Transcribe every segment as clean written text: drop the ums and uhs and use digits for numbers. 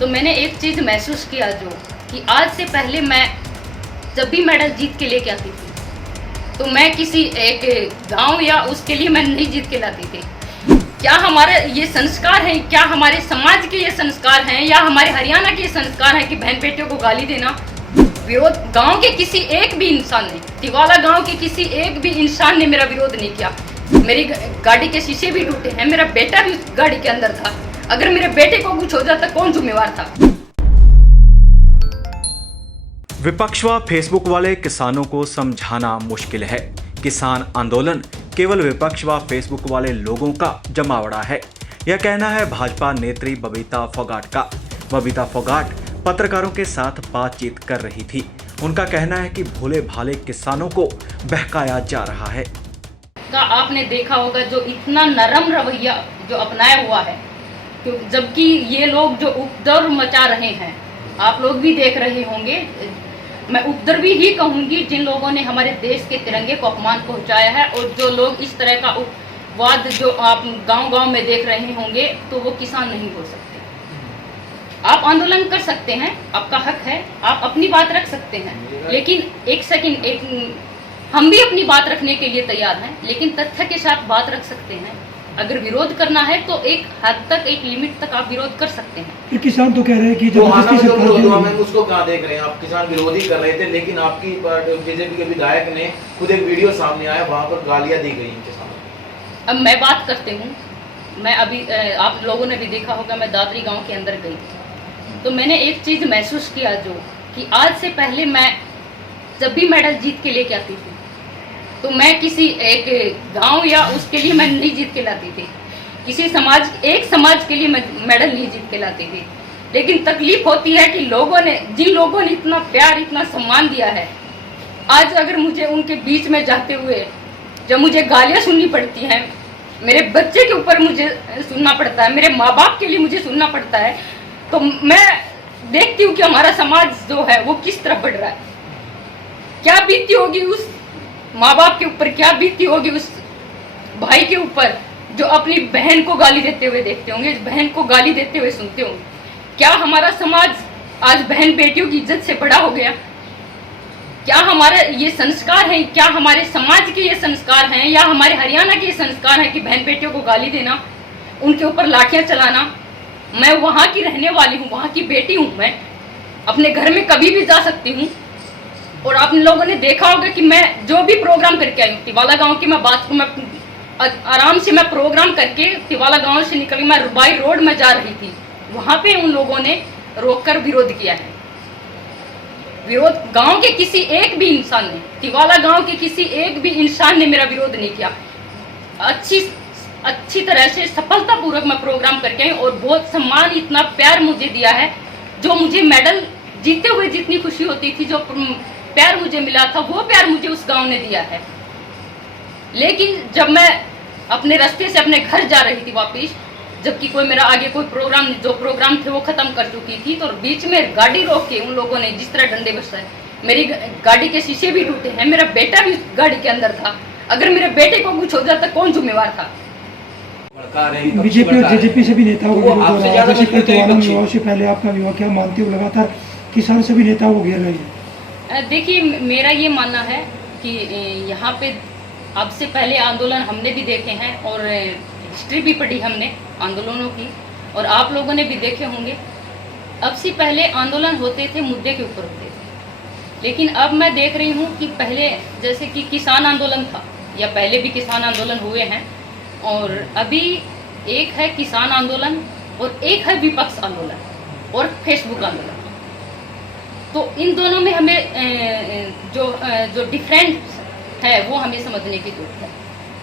तो मैंने एक चीज़ महसूस किया जो कि आज से पहले मैं जब भी मेडल जीत के लेके आती थी तो मैं किसी एक गांव या उसके लिए मैं नहीं जीत के लाती थी। क्या हमारे ये संस्कार हैं, क्या हमारे समाज के ये संस्कार हैं या हमारे हरियाणा के ये संस्कार हैं कि बहन बेटियों को गाली देना? विरोध गांव के किसी एक भी इंसान ने, तिवाला गांव के किसी एक भी इंसान ने मेरा विरोध नहीं किया। मेरी गाड़ी के शीशे भी टूटे हैं, मेरा बेटा भी उस गाड़ी के अंदर था। अगर मेरे बेटे को कुछ हो जाता कौन जिम्मेवार था? विपक्ष व फेसबुक वाले किसानों को समझाना मुश्किल है। किसान आंदोलन केवल विपक्ष व फेसबुक वाले लोगों का जमावड़ा है, यह कहना है भाजपा नेत्री बबीता फोगाट का। बबीता फोगाट पत्रकारों के साथ बातचीत कर रही थी। उनका कहना है कि भोले भाले किसानों को बहकाया जा रहा है। आपने देखा होगा जो इतना नरम रवैया जो अपनाया हुआ है, जबकि ये लोग जो उपद्रव मचा रहे हैं, आप लोग भी देख रहे होंगे। मैं उपद्रवी ही कहूंगी जिन लोगों ने हमारे देश के तिरंगे को अपमान पहुंचाया है, और जो लोग इस तरह का उपवाद जो आप गांव-गांव में देख रहे होंगे, तो वो किसान नहीं हो सकते। आप आंदोलन कर सकते हैं, आपका हक है, आप अपनी बात रख सकते हैं, लेकिन एक सेकंड, हम भी अपनी बात रखने के लिए तैयार हैं, लेकिन तथ्य के साथ बात रख सकते हैं। अगर विरोध करना है तो एक हद तक, एक लिमिट तक आप विरोध कर सकते हैं। फिर किसान तो कह रहे हैं कि उसको कहाँ देख रहे हैं आप? किसान विरोधी कर रहे थे, लेकिन आपकी बीजेपी के विधायक ने खुद एक वीडियो सामने आया, वहाँ पर गालियाँ दी गई किसानों। अब मैं बात करती हूँ, मैं अभी आप लोगों ने भी देखा होगा, मैं दादरी गाँव के अंदर गई, तो मैंने एक चीज़ महसूस किया जो कि आज से पहले मैं जब भी मेडल जीत के लेके आती थी तो मैं किसी एक गांव या उसके लिए मैं नहीं जीत के लाती थी, किसी एक समाज के लिए मैं मेडल नहीं जीत के लाती थी। लेकिन तकलीफ होती है कि जिन लोगों ने इतना प्यार, इतना सम्मान दिया है, आज अगर मुझे उनके बीच में जाते हुए जब मुझे गालियां सुननी पड़ती हैं, मेरे बच्चे के ऊपर मुझे सुनना पड़ता है, मेरे माँ बाप के लिए मुझे सुनना पड़ता है, तो मैं देखती हूँ कि हमारा समाज जो है वो किस तरफ बढ़ रहा है। क्या बीती होगी उस माँ बाप के ऊपर, क्या बीती होगी उस भाई के ऊपर जो अपनी बहन को गाली देते हुए देखते होंगे, बहन को गाली देते हुए सुनते होंगे। क्या हमारा समाज आज बहन बेटियों की इज्जत से बड़ा हो गया? क्या हमारे ये संस्कार हैं, क्या हमारे समाज के ये संस्कार हैं या हमारे हरियाणा के ये संस्कार हैं कि बहन बेटियों को गाली देना, उनके ऊपर लाठियां चलाना? मैं वहाँ की रहने वाली हूँ, वहाँ की बेटी हूँ, मैं अपने घर में कभी भी जा सकती हूँ। और आप लोगों ने देखा होगा कि मैं जो भी प्रोग्राम करके आई हूँ, तिवाला गांव की मैं आराम से मैं प्रोग्राम करके तिवाला गांव से निकल, मैं रुबाई रोड में जा रही थी, वहां पे उन लोगों ने रोककर विरोध किया है। विरोध गांव के किसी एक भी इंसान ने, तिवाला गांव के किसी एक भी इंसान ने मेरा विरोध नहीं किया। अच्छी तरह से सफलतापूर्वक मैं प्रोग्राम करके आई, और बहुत सम्मान, इतना प्यार मुझे दिया है। जो मुझे मेडल जीते हुए जितनी खुशी होती थी, जो प्यार मुझे मिला था, वो प्यार मुझे उस गांव ने दिया है। लेकिन जब मैं अपने रास्ते से अपने घर जा रही थी वापिस, जबकि कोई मेरा आगे कोई प्रोग्राम थे वो खत्म कर चुकी थी, तो बीच में गाड़ी रोक के उन लोगों ने जिस तरह डंडे बरसाए, मेरी गाड़ी के शीशे भी टूटे हैं, मेरा बेटा भी गाड़ी के अंदर था। अगर मेरे बेटे को कुछ हो जाता कौन जिम्मेवार था? बीजेपी और जेजेपी से भी नेताओं को विवाह से पहले आपका विवाह, क्या मानते हो? लगातार किसान सभी नेताओं को घेर रहे हैं। देखिए, मेरा ये मानना है कि यहाँ पे अब से पहले आंदोलन हमने भी देखे हैं, और हिस्ट्री भी पढ़ी हमने आंदोलनों की, और आप लोगों ने भी देखे होंगे। अब से पहले आंदोलन होते थे, मुद्दे के ऊपर होते थे, लेकिन अब मैं देख रही हूँ कि पहले जैसे कि किसान आंदोलन था, या पहले भी किसान आंदोलन हुए हैं, और अभी एक है किसान आंदोलन और एक है विपक्ष आंदोलन और फेसबुक आंदोलन। तो इन दोनों में हमें जो डिफरेंस है वो हमें समझने की जरूरत है।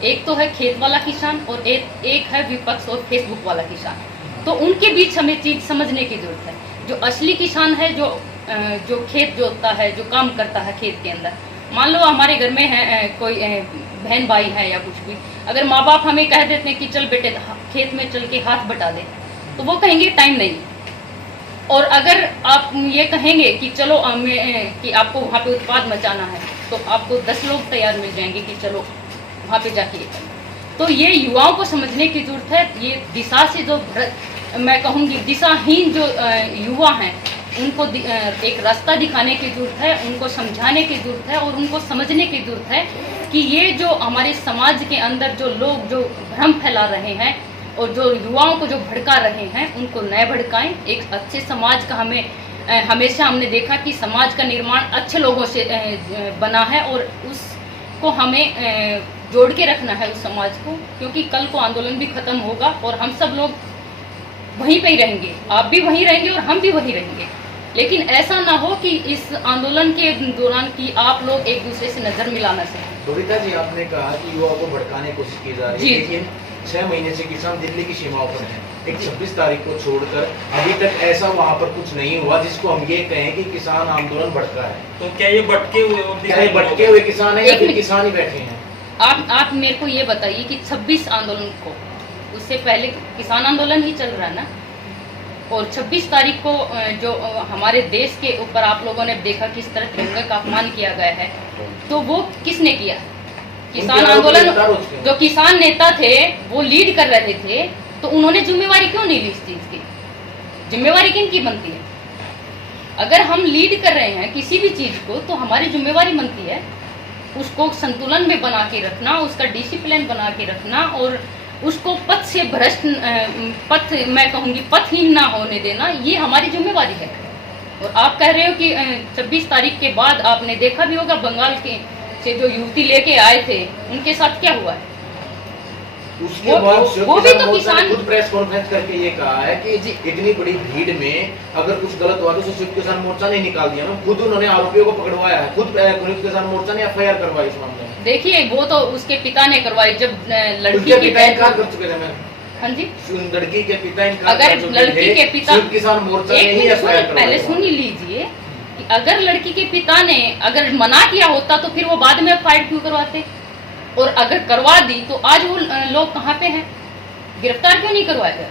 एक तो है खेत वाला किसान और एक है विपक्ष और फेसबुक वाला किसान। तो उनके बीच हमें चीज़ समझने की जरूरत है। जो असली किसान है, जो खेत जोतता है, जो काम करता है खेत के अंदर, मान लो हमारे घर में है कोई बहन भाई है या कुछ भी, अगर माँ बाप हमें कह देते हैं कि चल बेटे खेत में चल के हाथ बटा दे, तो वो कहेंगे टाइम नहीं। और अगर आप ये कहेंगे कि चलो कि आपको वहाँ पे उत्पाद मचाना है, तो आपको 10 लोग तैयार मिल जाएंगे कि चलो वहाँ पे जाके ये करना। तो ये युवाओं को समझने की जरूरत है। ये दिशा से जो मैं कहूँगी दिशाहीन जो युवा हैं उनको एक रास्ता दिखाने की ज़रूरत है, उनको समझाने की ज़रूरत है और उनको समझने की ज़रूरत है कि ये जो हमारे समाज के अंदर जो लोग जो भ्रम फैला रहे हैं और जो युवाओं को जो भड़का रहे हैं उनको न भड़काएं। एक अच्छे समाज का हमेशा हमने देखा कि समाज का निर्माण अच्छे लोगों से बना है और उसको हमें जोड़ के रखना है उस समाज को, क्योंकि कल को आंदोलन भी खत्म होगा और हम सब लोग वहीं पे ही रहेंगे, आप भी वहीं रहेंगे और हम भी वहीं रहेंगे। लेकिन ऐसा ना हो कि इस आंदोलन के दौरान कि आप लोग एक दूसरे से नजर मिलाना सकें। रोहिता जी, आपने कहा कि युवाओं को भड़काने की कोशिश की जा रही है, लेकिन 6 महीने से किसान दिल्ली की सीमाओं पर हैं। एक 26 तारीख को छोड़कर अभी तक ऐसा वहाँ पर कुछ नहीं हुआ जिसको हम ये कहें कि किसान आंदोलन भड़का है। तो क्या ये भटके हुए और क्या ये भटके हुए किसान है या फिर किसान ही बैठे हैं? आप मेरे को ये बताइए कि 26 आंदोलन को, उससे पहले किसान आंदोलन ही चल रहा है ना, और 26 तारीख को जो हमारे देश के ऊपर आप लोगों ने देखा किस तरह तिरंगे का अपमान किया गया है, तो वो किसने किया? किसान आंदोलन, जो किसान नेता थे वो लीड कर रहे थे, तो उन्होंने जिम्मेवारी क्यों नहीं ली इस चीज की? जिम्मेवारी किन की बनती है? अगर हम लीड कर रहे हैं किसी भी चीज को तो हमारी जिम्मेवारी बनती है उसको संतुलन में बना के रखना, उसका डिसिप्लिन बना के रखना और उसको पथ से भ्रष्ट मैं कहूँगी पथहीन ना होने देना, ये हमारी जिम्मेवारी है। और आप कह रहे हो कि 26 तारीख के बाद आपने देखा भी होगा बंगाल के से जो युवती लेके आए थे उनके साथ क्या हुआ है। उसके बाद वो भी तो किसान खुद प्रेस कॉन्फ्रेंस करके ये कहा है कि इतनी बड़ी भीड़ में अगर कुछ गलत हुआ तो संयुक्त किसान मोर्चा ने निकाल दिया ना, खुद उन्होंने आरोपियों को पकड़वाया है, खुद संयुक्त किसान मोर्चा ने एफआईआर करवाई इस मामले में। देखिए वो तो उसके पिता ने करवाई, जब लड़की के पिता इनकार कर चुके थे। हाँ जी, लड़की के पिता इनकार अगर कर चुके लड़की थे, के पिता संयुक्त किसान मोर्चा ने ही एफआईआर करवाई। पहले सुन ही लीजिए कि अगर लड़की के पिता ने अगर मना किया होता तो फिर वो बाद में फाइट क्यों करवाते, और अगर करवा दी तो आज वो लोग कहाँ पे हैं, गिरफ्तार क्यों नहीं करवाया गया?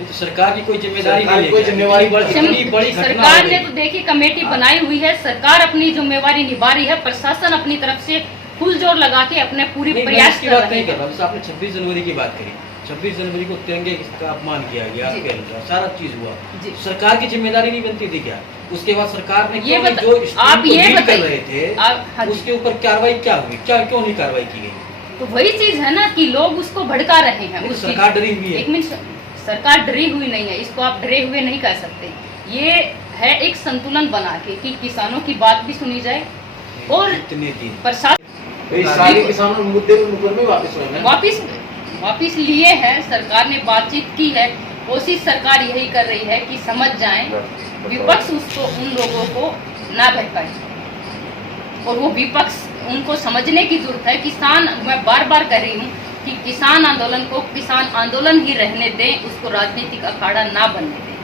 ये तो सरकार की कोई जिम्मेदारी नहीं है। कोई जिम्मेवारी इतनी बड़ी घटना सरकार ने तो देखिए कमेटी बनाई हुई है, सरकार अपनी जिम्मेवारी निभा रही है, प्रशासन अपनी तरफ से फुल जोर लगा के अपने पूरी प्रयास कर रहे हैं। जैसे आपने 26 जनवरी की बात करी, 26 जनवरी को तिरंगे का अपमान किया गया, सारा चीज हुआ, सरकार की जिम्मेदारी नहीं बनती थी क्या? उसके बाद सरकार ने ये जो आप ये कर रहे थे उसके ऊपर कार्रवाई क्या हुई, क्यों नहीं कार्रवाई की गई? तो वही चीज है ना कि लोग उसको भड़का रहे हैं। उस सरकार डरी हुई है। एक मिनट, सरकार डरी हुई नहीं है, इसको आप डरे हुए नहीं कह सकते। ये है एक संतुलन बना के कि किसानों की बात भी सुनी जाए और प्रशासन सारे किसानों मुद्दे में वापस हुए हैं, वापिस लिए हैं। सरकार ने बातचीत की है, कोशिश सरकार यही कर रही है कि समझ जाएं, विपक्ष उसको उन लोगों को ना भड़काए और वो विपक्ष उनको समझने की जरूरत है। किसान, मैं बार बार कह रही हूँ कि किसान आंदोलन को किसान आंदोलन ही रहने दें, उसको राजनीतिक अखाड़ा ना बनने दें।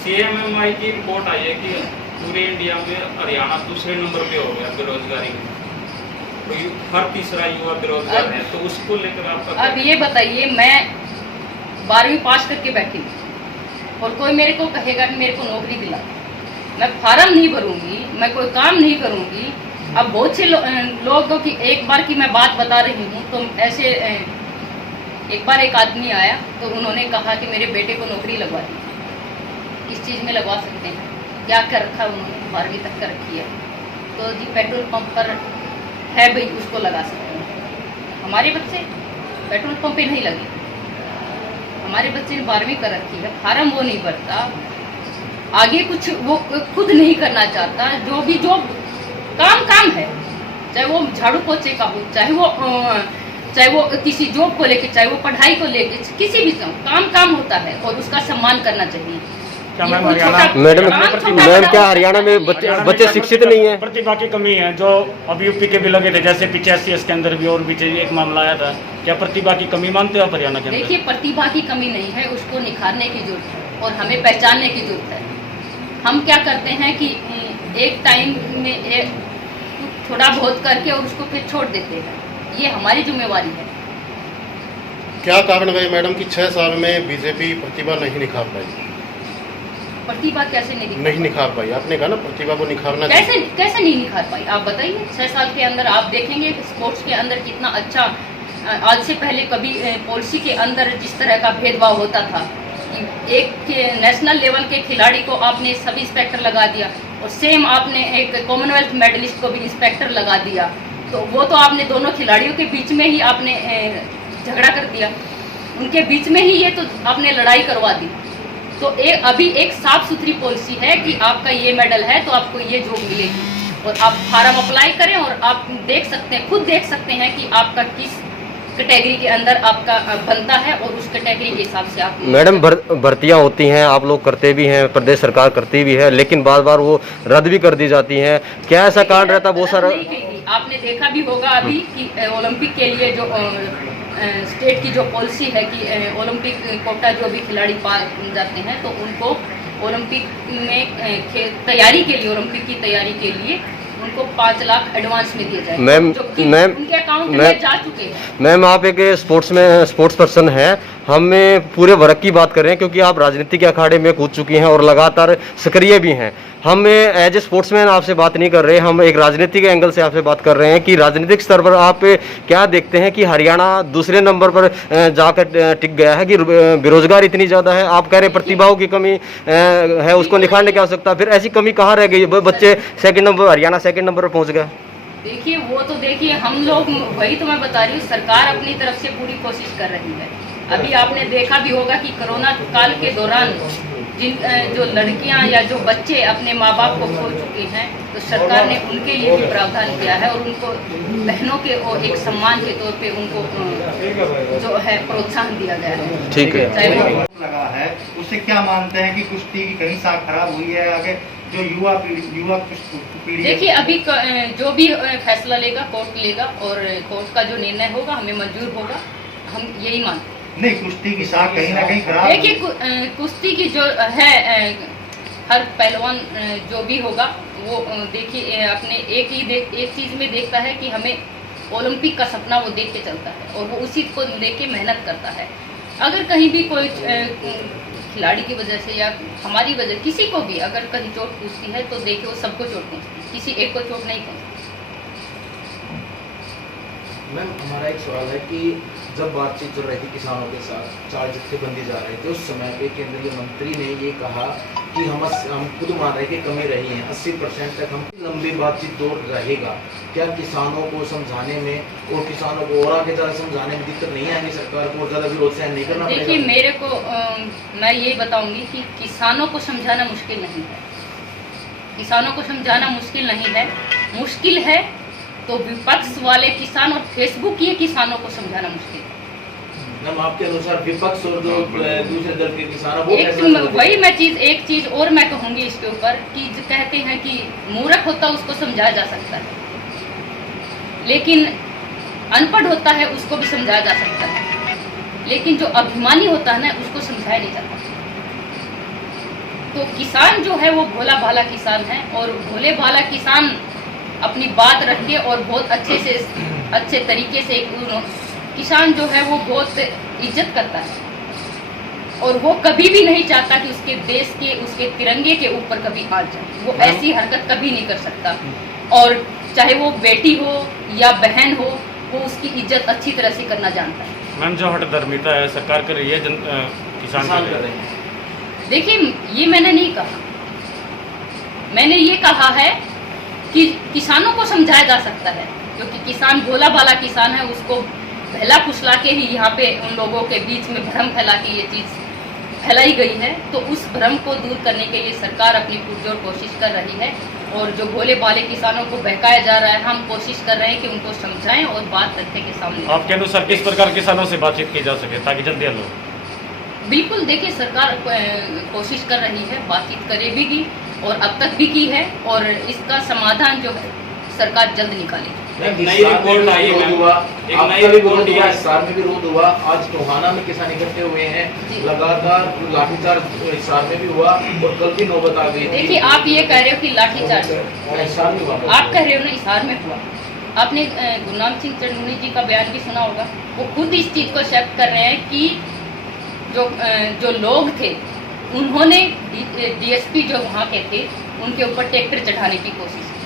CMMI की रिपोर्ट आई है कि पूरे इंडिया में हरियाणा दूसरे नंबर पे हो गया बेरोजगारी में, तो हर तीसरा युवा बेरोजगार है, तो उसको लेकर आपका अब ये बताइए, मैं 12वीं पास करके बैठी हूँ और कोई मेरे को कहेगा कि मेरे को नौकरी दिला, मैं फार्म नहीं भरूंगी, मैं कोई काम नहीं करूंगी। अब बहुत से लोगों की एक बार की मैं बात बता रही हूँ, तो ऐसे एक बार एक आदमी आया तो उन्होंने कहा कि मेरे बेटे को नौकरी लगवा दी। किस चीज़ में लगवा सकते हैं, क्या कर रखा उन्होंने, 12वीं तक कर रखी है, तो जी पेट्रोल पंप पर है भाई, उसको लगा सकते हैं। हमारे बच्चे पेट्रोल पंप पे नहीं लगे, हमारे बच्चे ने 12वीं कर रखी है, फार्म वो नहीं भरता, आगे कुछ वो खुद नहीं करना चाहता। जो भी जो काम है, चाहे वो झाड़ू पोछे का हो, चाहे वो किसी जॉब को लेके, चाहे वो पढ़ाई को लेके, किसी भी काम होता है और उसका सम्मान करना चाहिए। मैडम क्या हरियाणा में बच्चे शिक्षित नहीं है? प्रतिभा की कमी है, जो अब यूपी के भी लगे थे, जैसे पीछे SC के अंदर भी और भी एक मामला आया था। क्या प्रतिभा की कमी मानते हो आप हरियाणा के अंदर? देखिए, प्रतिभा की कमी नहीं है, उसको निखारने की जरूरत है और हमें पहचानने की जरूरत है। हम क्या करते हैं कि एक टाइम में थोड़ा बहुत करके और उसको फिर छोड़ देते हैं, ये हमारी जिम्मेवारी है। क्या कारण है मैडम कि 6 साल में बीजेपी प्रतिभा नहीं निखार पाई? प्रतिभा कैसे नहीं निखार पाई? आपने कहा ना प्रतिभा को निखारना कैसे नहीं निखार पाई, आप बताइए। 6 साल के अंदर आप देखेंगे स्पोर्ट्स के अंदर कितना अच्छा, आज से पहले कभी पॉलिसी के अंदर जिस तरह का भेदभाव होता था कि एक नेशनल लेवल के खिलाड़ी को आपने सब इंस्पेक्टर लगा दिया और सेम आपने एक कॉमनवेल्थ मेडलिस्ट को भी इंस्पेक्टर लगा दिया, तो वो तो आपने दोनों खिलाड़ियों के बीच में ही आपने झगड़ा कर दिया, उनके बीच में ही ये तो आपने लड़ाई करवा दी। तो अभी एक साफ सुथरी पॉलिसी है कि आपका ये मेडल है तो आपको ये जॉब मिलेगी और आप फार्म अप्लाई करें और आप देख सकते हैं, खुद देख सकते हैं कि आपका किस कैटेगरी के अंदर आपका बनता है और उस कैटेगरी के हिसाब से आप। मैडम भर्तियां होती हैं, आप लोग करते भी हैं, प्रदेश सरकार करती भी है, लेकिन बार बार वो रद्द भी कर दी जाती हैं। क्या ऐसा कांड रहता बहुत सारा? आपने देखा भी होगा अभी कि ओलंपिक के लिए जो स्टेट की जो पॉलिसी है कि ओलंपिक कोटा जो भी खिलाड़ी पा जाते हैं तो उनको ओलंपिक में तैयारी के लिए, ओलंपिक की तैयारी के लिए उनको 5 लाख एडवांस में दिए जाएंगे। मैम उनके अकाउंट में जा चुके हैं। मैम आप एक स्पोर्ट्स पर्सन हैं, हमें पूरे वर्ग की बात कर रहे हैं क्योंकि आप राजनीति के अखाड़े में कूद चुकी हैं और लगातार सक्रिय भी हैं। हम एज ए स्पोर्ट्समैन आपसे बात नहीं कर रहे, हम एक राजनीति के एंगल से आपसे बात कर रहे हैं कि राजनीतिक स्तर पर आप क्या देखते हैं कि हरियाणा दूसरे नंबर पर जाकर टिक गया है, कि बेरोजगार इतनी ज़्यादा है। आप कह रहे प्रतिभाओं की कमी है, उसको निखारने की आवश्यकता, फिर ऐसी कमी कहाँ रह गई? बच्चे second number, Haryana second number पर पहुँच गया। देखिए वो तो देखिए हम लोग, वही तो मैं बता रही हूँ, सरकार अपनी तरफ से पूरी कोशिश कर रही है। अभी आपने देखा भी होगा कि कोरोना काल के दौरान जो लड़कियां या जो बच्चे अपने माँ बाप को खो चुके हैं तो सरकार ने उनके लिए भी प्रावधान किया है और उनको बहनों के और एक सम्मान के तौर पे उनको जो है प्रोत्साहन दिया गया है। ठीक है, लगा है उससे क्या मानते हैं कि कुश्ती की कहीं साख खराब हुई है? आगे जो युवा पीढ़ी देखिए अभी जो भी फैसला लेगा कोर्ट लेगा और कोर्ट का जो निर्णय होगा हमें मंजूर होगा, हम यही मानते हैं। नहीं, कुश्ती की साख कहीं ना कहीं खराब। देखिए कुश्ती की जो है हर पहलवान जो भी होगा वो देखिए अपने एक चीज़ में देखता है कि हमें ओलंपिक का सपना वो देख के चलता है और वो उसी को देख के मेहनत करता है। अगर कहीं भी कोई खिलाड़ी की वजह से या हमारी वजह, किसी को भी अगर कहीं चोट पहुँचती है तो देखिए वो सबको चोट पहुँचती है, किसी एक को चोट नहीं पहुँचती। मैम हमारा एक सवाल है कि जब बातचीत चल रही थी किसानों के साथ, 4 जत्थेबंदी जा रहे थे, उस समय पे केंद्रीय मंत्री ने ये कहा कि हम खुद मान रहे कि कमी रही है, 80% तक हम लंबी बातचीत दौर रहेगा। क्या किसानों को समझाने में और किसानों को और आगे तरह समझाने में दिक्कत नहीं आएगी? सरकार को ज़्यादा विरोध सहन नहीं करना पड़ेगा? देखिए मेरे को मैं ये बताऊंगी कि किसानों को समझाना मुश्किल नहीं है, किसानों को समझाना मुश्किल नहीं है। मुश्किल है तो विपक्ष वाले किसान और फेसबुक ये किसानों को समझाना मुश्किल है। मैम आपके अनुसार विपक्ष और जो दूसरे दल के किसान वही एक चीज और मैं कहूंगी इसके ऊपर कि जो कहते हैं कि मूर्ख होता उसको समझाया जा सकता है, लेकिन अनपढ़ होता है उसको भी समझाया जा सकता है, लेकिन जो अभिमानी होता है ना उसको समझाया नहीं जाता। तो किसान जो है वो भोला भाला किसान है और भोले भाला किसान अपनी बात रख के और बहुत अच्छे तरीके से किसान जो है वो बहुत इज्जत करता है और वो कभी भी नहीं चाहता कि उसके देश के, उसके तिरंगे के ऊपर कभी आ जाए। वो ऐसी हरकत कभी नहीं कर सकता और चाहे वो बेटी हो या बहन हो, वो उसकी इज्जत अच्छी तरह से करना जानता है। मैम जो हठधर्मिता है सरकार कर रही है, किसान कर रहे हैं। देखिए ये मैंने नहीं कहा, मैंने ये कहा है कि किसानों को समझाया जा सकता है, क्योंकि किसान भोला भाला किसान है, उसको पहला फुसला के ही यहाँ पे उन लोगों के बीच में भ्रम फैला के ये चीज़ फैलाई गई है। तो उस भ्रम को दूर करने के लिए सरकार अपनी पुरजोर कोशिश कर रही है और जो भोले भाले किसानों को बहकाया जा रहा है, हम कोशिश कर रहे हैं कि उनको समझाएं और बात तथ्य के सामने। आपके अनुसार किस प्रकार किसानों से बातचीत की जा सके ताकि जल्दी हल हो? बिल्कुल, देखिए सरकार कोशिश कर रही है, बातचीत करेगी और अब तक भी की है और इसका समाधान जो है सरकार जल्द निकालेगी। नई रिपोर्ट आई है, एक नई रिपोर्ट हिसार में विरोध हुआ, आज टोहाना में किसान इकट्ठे हुए हैं, लगातार लाठीचार्ज हिसार में भी हुआ और कल की नौबत आ गई। देखिए आप ये कह रहे हो कि लाठीचार्ज हिसार में हुआ, आप कह रहे हो ना हिसार में हुआ। आपने गुरनाम सिंह चंडूनी जी का बयान भी सुना होगा, वो खुद इस चीज़ को एक्सेप्ट कर रहे हैं कि जो लोग थे उन्होंने डीएसपी जो वहाँ के थे उनके ऊपर ट्रैक्टर चढ़ाने की कोशिश की।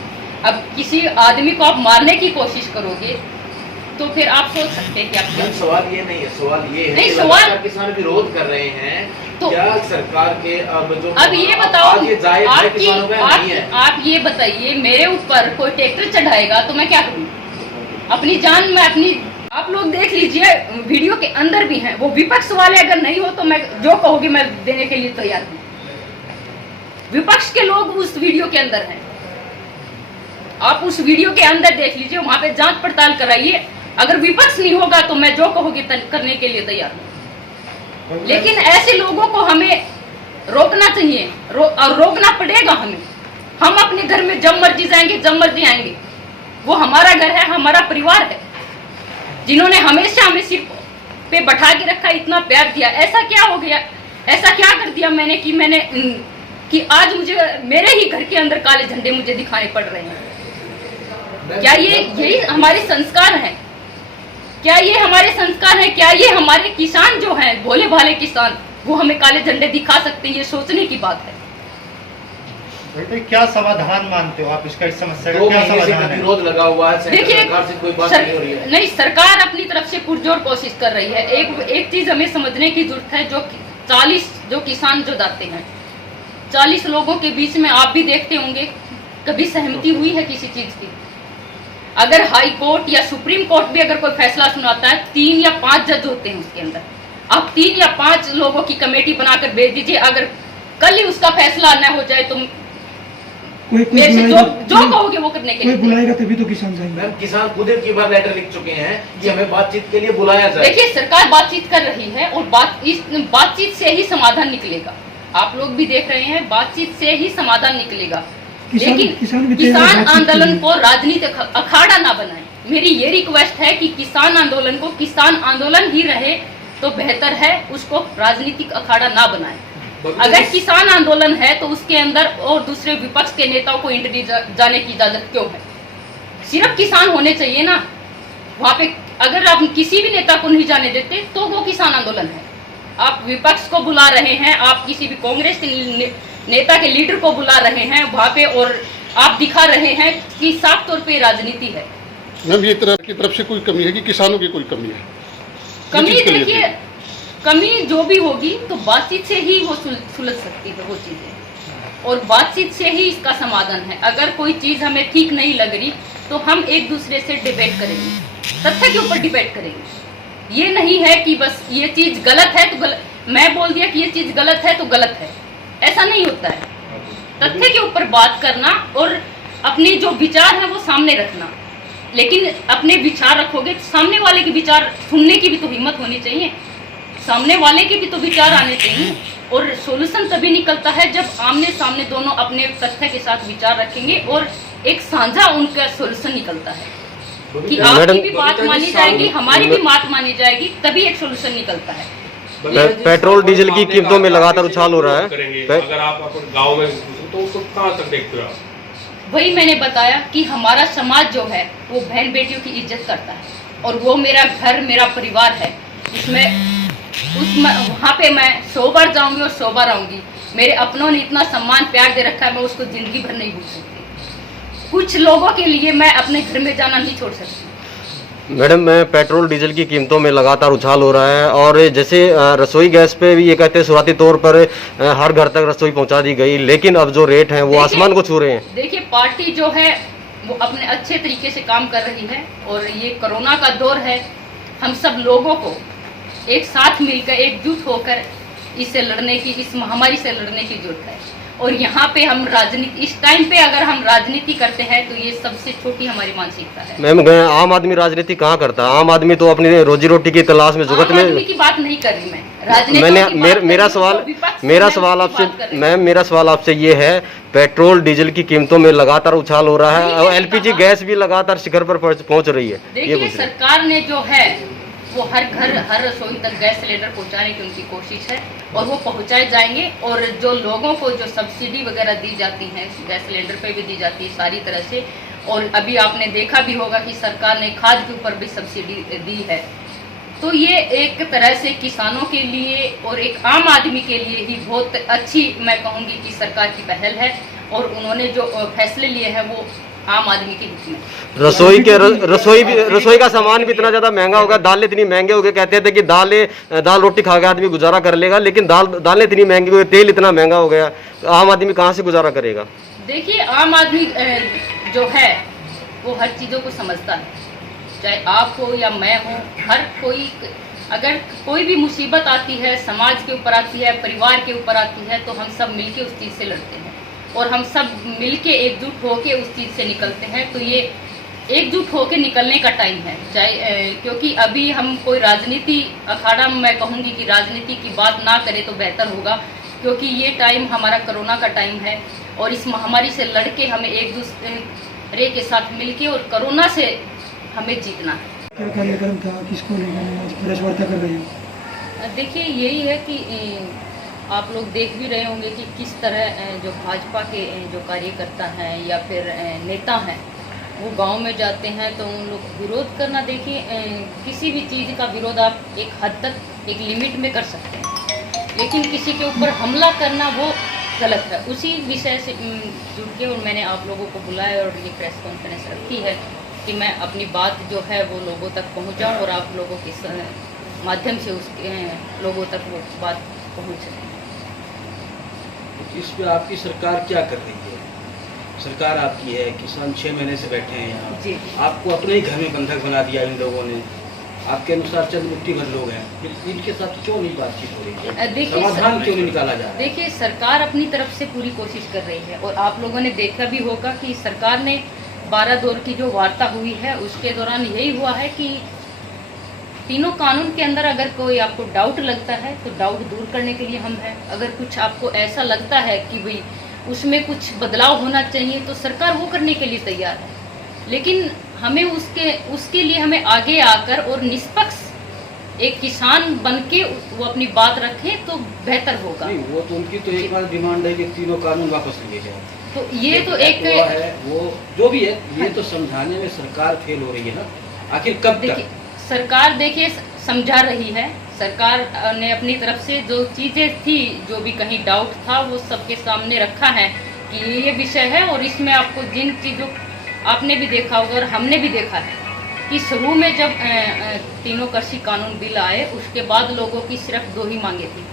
अब किसी आदमी को आप मारने की कोशिश करोगे तो फिर आप सोच सकते हैं कि आप क्या। सवाल ये नहीं है, सवाल ये है नहीं, कि सवाल- लगातार किसान विरोध कर रहे हैं, तो क्या सरकार के अब ये बताओ, आज ये जायज है किसानों का या नहीं है? आप ये बताइए, मेरे ऊपर कोई ट्रैक्टर चढ़ाएगा तो मैं क्या करूँ? अपनी जान मैं अपनी, आप लोग देख लीजिए, वीडियो के अंदर भी हैं, वो विपक्ष वाले अगर नहीं हो तो मैं जो कहोगे मैं देने के लिए तैयार हूँ। विपक्ष के लोग उस वीडियो के अंदर हैं, आप उस वीडियो के अंदर देख लीजिए, वहां पे जांच पड़ताल कराइए। अगर विपक्ष नहीं होगा तो मैं जो कहोगे करने के लिए तैयार हूँ। लेकिन ऐसे लोगों को हमें रोकना चाहिए, और रोकना पड़ेगा हमें। हम अपने घर में जब मर्जी जाएंगे, जब मर्जी आएंगे, वो हमारा घर है, हमारा परिवार है, जिन्होंने हमेशा हमें सिर पे बैठा के रखा, इतना प्यार दिया। ऐसा क्या हो गया, ऐसा क्या कर दिया मैंने कि आज मुझे मेरे ही घर के अंदर काले झंडे मुझे दिखाने पड़ रहे हैं? क्या ये यही हमारे संस्कार हैं? क्या ये हमारे संस्कार हैं? क्या ये हमारे किसान जो हैं, भोले भाले किसान, वो हमें काले झंडे दिखा सकते हैं? ये सोचने की बात है। बेटे क्या समाधान मानते हो आप इसका, इस समस्या का 2 क्या महीने से समाधान है? विरोध लगा हुआ है, देखिए, सरकार से कोई बात नहीं हो रही है। नहीं, सरकार अपनी तरफ से पुरजोर कोशिश कर रही है। एक चीज हमें समझने की जरूरत है, जो 40 जो किसान जो जाते हैं, 40 लोगों के बीच में आप भी देखते होंगे, कभी सहमति हुई है किसी चीज की? अगर हाई कोर्ट या सुप्रीम कोर्ट भी अगर कोई फैसला सुनाता है, 3 या 5 जज होते हैं उसके अंदर। आप 3 या 5 लोगों की कमेटी बनाकर भेज दीजिए, अगर कल ही उसका फैसला न हो जाए तो मेरे से जो कहोगे वो करने के लिए बुलाएगा तभी तो किसान जाएंगे। मैम, किसान खुद एक बार लेटर लिख चुके हैं कि हमें बातचीत के लिए बुलाया जाए। देखिए, सरकार बातचीत कर रही है और बातचीत से ही समाधान निकलेगा। आप लोग भी देख रहे हैं, बातचीत से ही समाधान निकलेगा। लेकिन किसान आंदोलन को राजनीतिक अखाड़ा ना बनाएं। मेरी ये रिक्वेस्ट है कि किसान आंदोलन को किसान आंदोलन ही रहे तो बेहतर है, उसको राजनीतिक अखाड़ा ना बनाएं। अगर किसान आंदोलन है तो उसके अंदर और दूसरे विपक्ष के नेताओं को एंट्री जाने की इजाजत क्यों है? सिर्फ किसान होने चाहिए ना वहां पे। अगर आप किसी भी नेता को नहीं जाने देते तो वो किसान आंदोलन है। आप विपक्ष को बुला रहे हैं, आप किसी भी कांग्रेस के नेता के लीडर को बुला रहे हैं वहां पे, और आप दिखा रहे हैं कि साफ तौर पे राजनीति है। मैम, ये तरफ से कोई कमी है कि किसानों की कोई कमी है? कमी देखिए, कमी जो भी होगी तो बातचीत से ही वो सुलझ सकती है वो चीजें, और बातचीत से ही इसका समाधान है। अगर कोई चीज हमें ठीक नहीं लग रही तो हम एक दूसरे से डिबेट करेंगे, तथ्य के ऊपर डिबेट करेंगे। ये नहीं है कि बस ये चीज गलत है तो गलत, मैं बोल दिया कि ये चीज गलत है तो गलत है, ऐसा नहीं होता है। तथ्य के ऊपर बात करना और अपने जो विचार है वो सामने रखना। लेकिन अपने विचार रखोगे तो सामने वाले के विचार सुनने की भी तो हिम्मत होनी चाहिए, सामने वाले के भी तो विचार आने चाहिए। और सॉल्यूशन तभी निकलता है जब आमने सामने दोनों अपने तथ्य के साथ विचार रखेंगे और एक साझा उनका सॉल्यूशन निकलता है कि आपकी भी बात मानी जाएगी, हमारी भी बात मानी जाएगी, तभी एक सॉल्यूशन निकलता है। पेट्रोल डीजल की कीमतों में लगातार उछाल हो रहा है। अगर आप अपन गाँव में तो उसको कहाँ तक देखते हो आप? वही मैंने बताया कि हमारा समाज जो है वो बहन बेटियों की इज्जत करता है, और वो मेरा घर, मेरा परिवार है। वहाँ पे मैं 100 बार जाऊंगी और 100 बार आऊंगी। मेरे अपनों ने इतना सम्मान प्यार दे रखा है, मैं उसको जिंदगी भर नहीं भूल सकती। कुछ लोगों के लिए मैं अपने घर में जाना नहीं छोड़ सकती। मैडम, पेट्रोल डीजल की कीमतों में लगातार उछाल हो रहा है, और जैसे रसोई गैस पे भी ये कहते हैं शुरुआती तौर पर हर घर तक रसोई पहुंचा दी गई, लेकिन अब जो रेट हैं वो आसमान को छू रहे हैं। देखिए, पार्टी जो है वो अपने अच्छे तरीके से काम कर रही है, और ये कोरोना का दौर है, हम सब लोगों को एक साथ मिलकर एकजुट होकर इससे लड़ने की, इस महामारी से लड़ने की जरूरत है। और यहाँ पे हम राजनीति, इस टाइम पे अगर हम राजनीति करते हैं तो ये सबसे छोटी हमारी मानसिकता है। मैम, आम आदमी राजनीति कहाँ करता है? आम आदमी तो अपनी रोजी रोटी की तलाश में जुगत में। आम आदमी की बात नहीं कर रही मैं, राजनीति मेरा सवाल आपसे ये है, पेट्रोल डीजल की कीमतों में लगातार उछाल हो रहा है और एलपीजी गैस भी लगातार शिखर पर पहुंच रही है। देखिए, सरकार ने जो है वो हर घर, हर रसोई तक गैस सिलेंडर पहुंचाने की उनकी कोशिश है, और वो पहुंचाए जाएंगे। और जो लोगों को जो सब्सिडी वगैरह दी जाती है, गैस सिलेंडर पे भी दी जाती है सारी तरह से। और अभी आपने देखा भी होगा कि सरकार ने खाद के ऊपर भी सब्सिडी दी है। तो ये एक तरह से किसानों के लिए और एक आम आदमी के लिए ही बहुत अच्छी, मैं कहूँगी कि सरकार की पहल है, और उन्होंने जो फैसले लिए हैं वो आम आदमी के हित में। रसोई का सामान भी इतना ज्यादा महंगा हो गया, दालें इतनी महंगे हो गए, कहते थे कि दाल रोटी खा के आदमी गुजारा कर लेगा, लेकिन दालें इतनी महंगी हो गई, तेल इतना महंगा हो गया, आम आदमी कहाँ से गुजारा करेगा? देखिए, आम आदमी जो है वो हर चीज़ों को समझता है, चाहे आप हो या मैं हो, हर कोई अगर कोई भी मुसीबत आती है, समाज के ऊपर आती है, परिवार के ऊपर आती है, तो हम सब मिलके उस चीज़ से लड़ते हैं और हम सब मिलके एकजुट होके उस चीज़ से निकलते हैं। तो ये एकजुट होके निकलने का टाइम है, चाहे क्योंकि अभी हम कोई राजनीति अखाड़ा, मैं कहूँगी कि राजनीति की बात ना करें तो बेहतर होगा, क्योंकि ये टाइम हमारा कोरोना का टाइम है और इस महामारी से लड़के हमें एक दूसरे के साथ मिलके और कोरोना से हमें जीतना है। क्या कार्यक्रम था, किसको लेकर आज प्रेस वार्ता कर रही हो? देखिए, यही है कि आप लोग देख भी रहे होंगे कि किस तरह जो भाजपा के जो कार्यकर्ता हैं या फिर नेता हैं वो गांव में जाते हैं तो उन लोग विरोध करना। देखिए, किसी भी चीज़ का विरोध आप एक हद तक एक लिमिट में कर सकते हैं, लेकिन किसी के ऊपर हमला करना वो गलत है। उसी विषय से जुड़ के और मैंने आप लोगों को बुलाया और ये प्रेस कॉन्फ्रेंस रखी है कि मैं अपनी बात जो है वो लोगों तक पहुंचाऊं और आप लोगों के माध्यम से उसके लोगों तक वो बात पहुंच सके। इस पे आपकी सरकार क्या कर रही है? सरकार आपकी है, किसान 6 महीने से बैठे हैं यहाँ, जी। आपको अपने ही घर में बंधक बना दिया इन लोगों ने। आपके अनुसार चंद मुट्ठी भर लोग हैं, फिर इनके साथ क्यों नहीं बातचीत हो रही है? समाधान क्यों नहीं निकाला जा रहा है? देखिए, सरकार अपनी तरफ से पूरी कोशिश कर रही है और आप लोगों ने देखा भी होगा कि सरकार ने 12 दौर की जो वार्ता हुई है उसके दौरान यही हुआ है कि तीनों कानून के अंदर अगर कोई आपको डाउट लगता है तो डाउट दूर करने के लिए हम हैं। अगर कुछ आपको ऐसा लगता है कि भाई उसमें कुछ बदलाव होना चाहिए तो सरकार वो करने के लिए तैयार है, लेकिन हमें उसके लिए हमें आगे आकर और निष्पक्ष एक किसान बनके वो अपनी बात रखें तो बेहतर होगा। नहीं, वो तो उनकी तो एक बार डिमांड है कि तीनों कानून वापस लिए जाए। तो ये तो एक है, वो जो भी है, ये तो समझाने में सरकार फेल हो रही है ना। आखिर कब तक? सरकार देखिए समझा रही है, सरकार ने अपनी तरफ से जो चीज़ें थी, जो भी कहीं डाउट था, वो सबके सामने रखा है कि ये विषय है। और इसमें आपको जिन चीज़ों आपने भी देखा होगा और हमने भी देखा है कि शुरू में जब तीनों कृषि कानून बिल आए उसके बाद लोगों की सिर्फ 2 ही मांगे थी,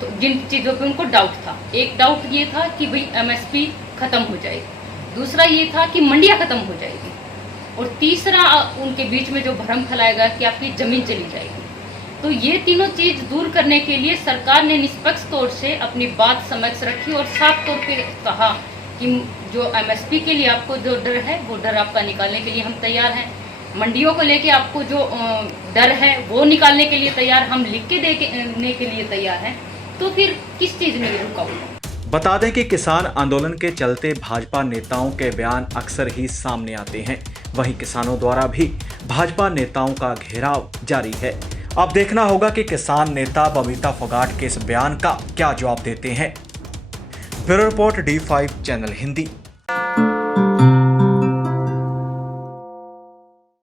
तो जिन चीज़ों पे उनको डाउट था। एक डाउट ये था कि भाई MSP ख़त्म हो जाएगी, दूसरा ये था कि मंडियाँ ख़त्म हो जाएगी, और तीसरा उनके बीच में जो भ्रम फैलाएगा कि आपकी ज़मीन चली जाएगी। तो ये तीनों चीज़ दूर करने के लिए सरकार ने निष्पक्ष तौर से अपनी बात समक्ष रखी और साफ तौर पे कहा कि जो MSP के लिए आपको जो डर है वो डर आपका निकालने के लिए हम तैयार हैं। मंडियों को लेके आपको जो डर है वो निकालने के लिए तैयार, हम लिख के देने के लिए तैयार हैं। तो फिर किस चीज़ में रुका हुआ? बता दें कि किसान आंदोलन के चलते भाजपा नेताओं के बयान अक्सर ही सामने आते हैं, वहीं किसानों द्वारा भी भाजपा नेताओं का घेराव जारी है। अब देखना होगा कि किसान नेता बबीता फोगाट के इस बयान का क्या जवाब देते हैं। Bureau report D5 channel Hindi.